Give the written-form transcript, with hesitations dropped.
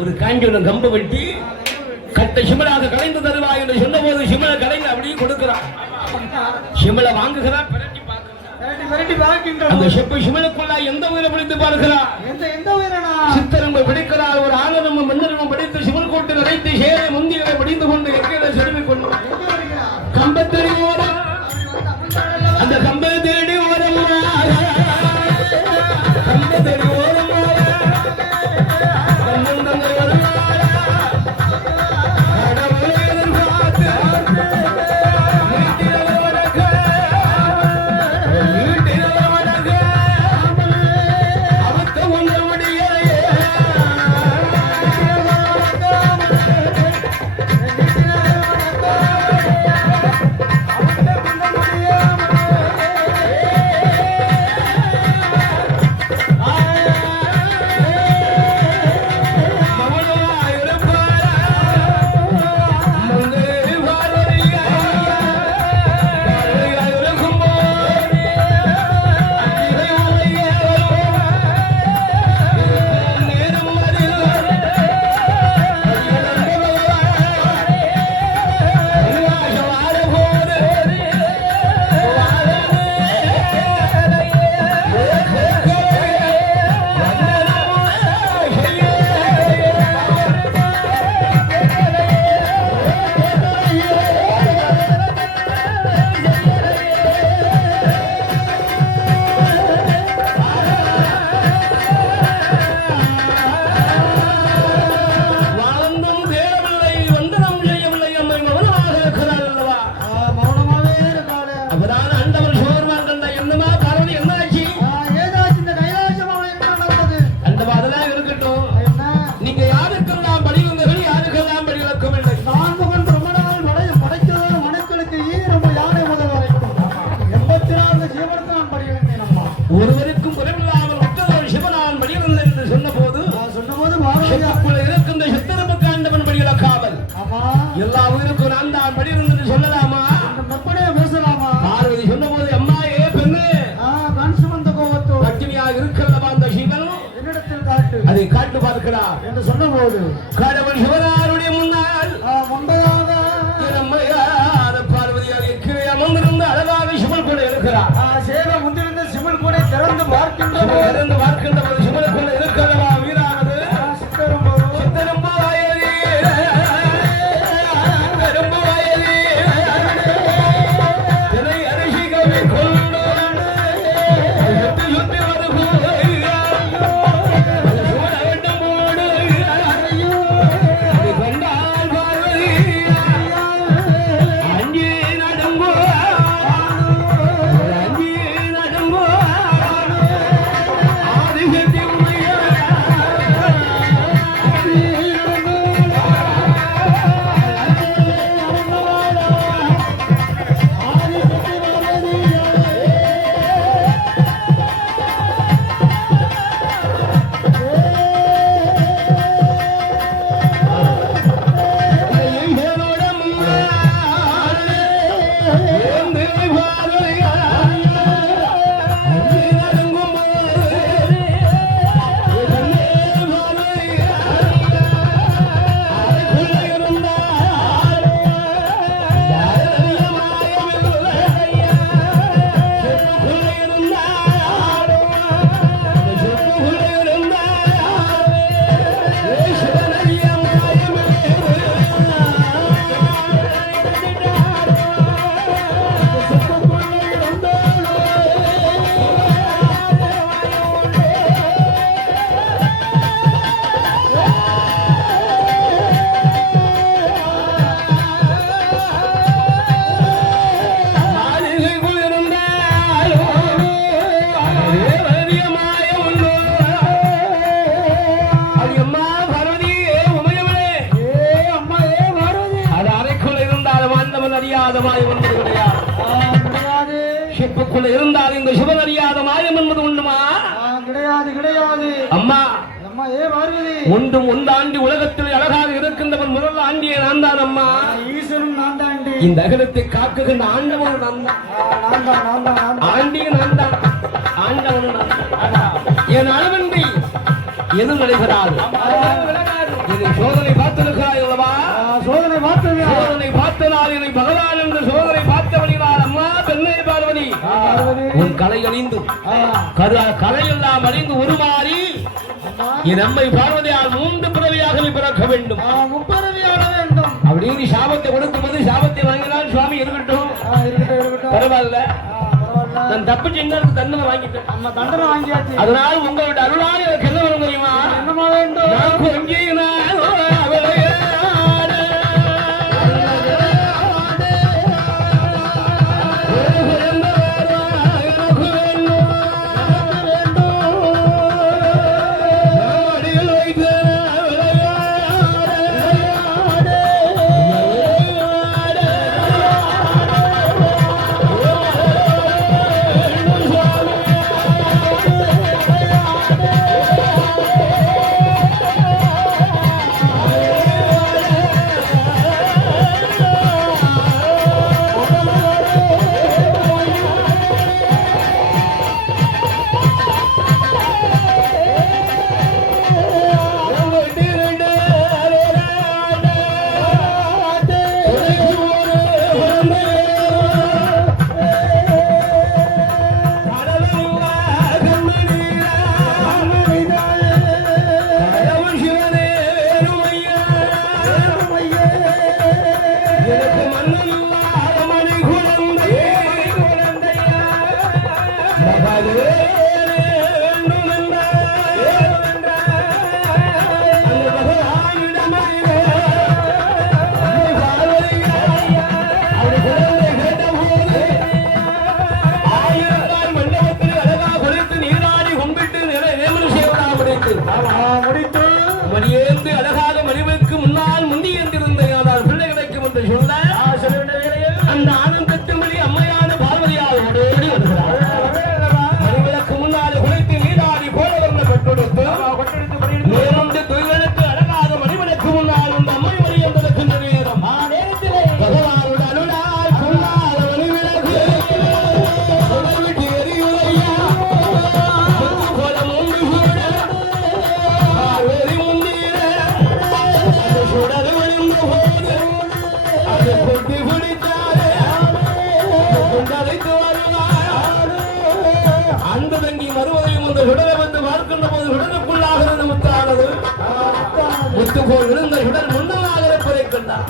ஒரு காஞ்சோட கம்பு வெட்டி கட்டை சிமலாக கலைந்து தருவாய் என்று சொன்ன போது சிமலை கலைந்து அப்படியே கொடுக்கிறான். சிமலை வாங்குகிறான், அந்த செப்பு சிமலுக்குள்ள எந்த உயிரை பிடித்து பார்க்கிறார்? சித்தரம்பு பிடிக்கிறார். ஒரு ஆனந்தமும் மன்னரமும் படித்து சிமல் கோட்டு நிறைத்து சேரை முந்திகளை படிந்து கொண்டு எங்கே செலுமிக் கொண்டு கம்பத்தடி ஓட அந்த கம்பை தேடி ஓரம் கம்பத்தடி ஓரம் ஒருவருக்கும் குறைவில்லாமல் மற்றவர் சிவனான் படியிருந்த என்று சொன்ன போது இருக்கின்ற சித்தரம்பு காண்டவன் படிகள காவல் எல்லா உயிருக்கும் நான் தான் படியிருந்த என்று சொல்லலாமா? பேசலாமா? பார்வதி சொன்ன போது அம்மா ஏ பெண்ணு பட்டினியாக இருக்கிறதா அந்த சிவன் என்னிடத்தில் காட்டு, அதை காட்டு பார்க்கிறார் என்று சொன்ன போது கடவுள் சிவனாருடைய முன்னால் பார்வதியாக கீழே அமர்ந்திருந்த அழகாக சிவன் கூட இருக்கிறார். சேவை முந்திருந்த சிவன் கூட திறந்து பார்க்கின்ற போது சிவனுக்குள்ள இருக்கிறதா வீரானது சித்தரம்பு வயலி கரும்பு வயலி திரை அரிசிகளை கொண்டு சுத்தி சுத்தி இருந்தால் இந்த சிவன் அறியாத மாயம் என்பது உண்டுமா? கிடையாது கிடையாது அம்மா. ஒன்றும் ஒன்றாண்டி உலகத்தில் அழகாக இருக்கின்றவன் முதல் ஆண்டிய நான் தான் அம்மா. ஈஸ்வரன் நான் தாண்டி இந்த அகலத்தை காக்குகின்ற ஆண்டவன் நான் தான். ஆண்டிய நான் தான், ஆண்டவன் என் அளவின்றி எதுவும் நடைபெறாது. சோதனை பார்த்திருக்கிறாய் அல்லவா? சோதனை பார்த்தனால் என்னை பகவான் என்று சோதனை பார்த்தவனினால் அம்மா பெண்ணை பார்வதி உன் கலை அணிந்து கலையெல்லாம் அணிந்து உருமாறி என் அம்மை பார்வதியால் 3 பிறவியாக பிறக்க வேண்டும். அப்படின்னு சாபத்தை கொடுக்கும்போது சாபத்தை வாங்கினால் சுவாமி இருக்கட்டும் பரவாயில்ல, நான் தப்பு செஞ்சு தண்டனை வாங்கிட்டேன். தண்டனை வாங்கியாச்சு. அதனால உங்களோட அருளால் எனக்கு என்ன வரும் தெரியுமா? என்னமா வேண்டும்? மணியேந்து அழகாக மணிவுக்கு முன்னால் முந்தி என்றிருந்த பிள்ளை கிடைக்கும் என்று சொல்ல அந்த ஆனந்தத்து மணி அம்மையான பார்வதியால் ஓடோடி வருகிறார். மணிவிளக்கு முன்னால் குளித்து நீராடி போல வந்த பெற்றெடுத்து தொழிலுக்கு அழகாக மணிவிளக்கு முன்னால் இந்த அம்மை மணி என்பதற்கு நேரம் பகவானோட அருளால் பொன்னால மணிவிளக்கு எரியுதையா அன்பு தங்கி வருவதையும் அந்த உடலை வந்து பார்க்கின்ற போது உடலுக்குள்ளாக இருந்து முத்தானது முத்து போல் விழுந்த உடல் முன்னதாக இருப்பதை கண்டார்.